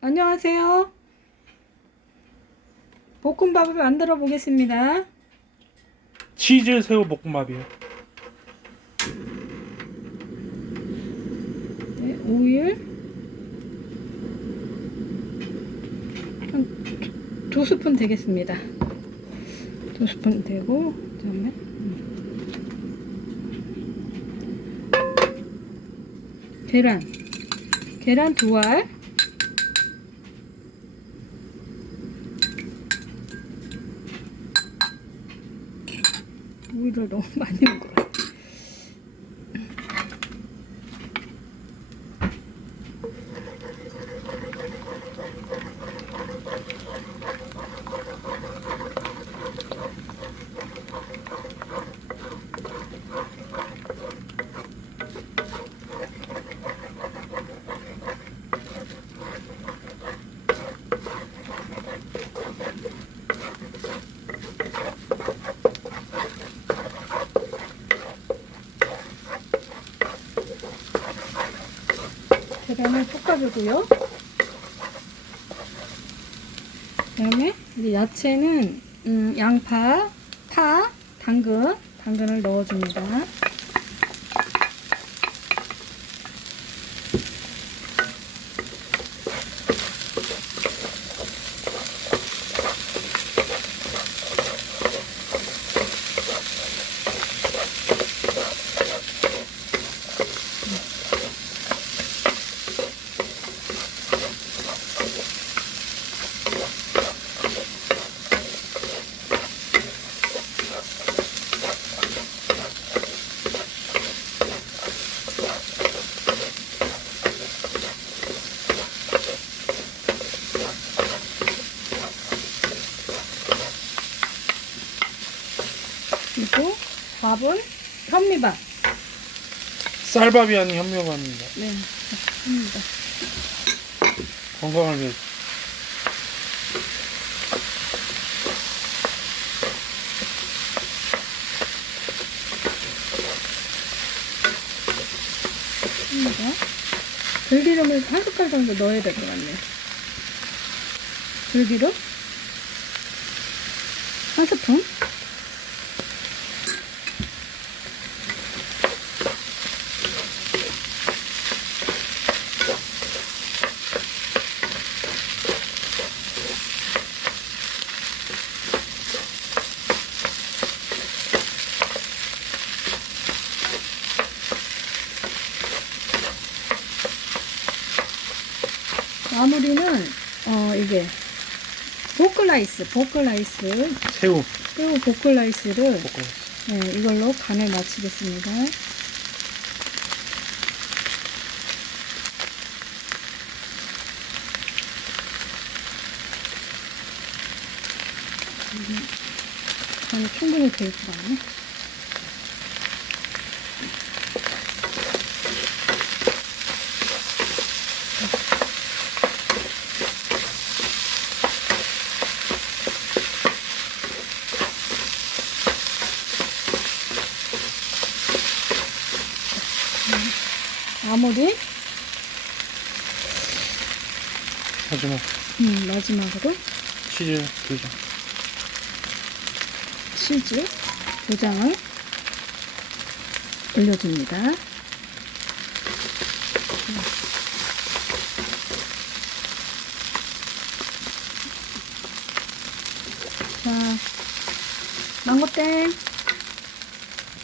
안녕하세요. 볶음밥을 만들어 보겠습니다. 치즈 새우 볶음밥이요. 네, 오일 한 두 스푼 되겠습니다. 두 스푼 되고 그다음에 음. 계란 계란 두 알. 오일을 너무 많이 넣은 계란을 볶아주고요. 그다음에 야채는 음, 양파, 파, 당근, 당근을 넣어줍니다. 그리고 밥은 현미밥. 쌀밥이 아닌 현미밥입니다. 네, 합니다. 건강을 위해. 합니다. 들기름을 한 숟갈 정도 넣어야 될 것 같네요. 들기름 한 스푼. 마무리는 어 이게 보클라이스, 보클라이스, 새우 그리고 보클라이스를. 네, 이걸로 간을 마치겠습니다. 음, 간이 충분히 않네. 마무리 마지막 음, 마지막으로 치즈 두 장. 치즈 두 장을 올려줍니다. 자, 망고땡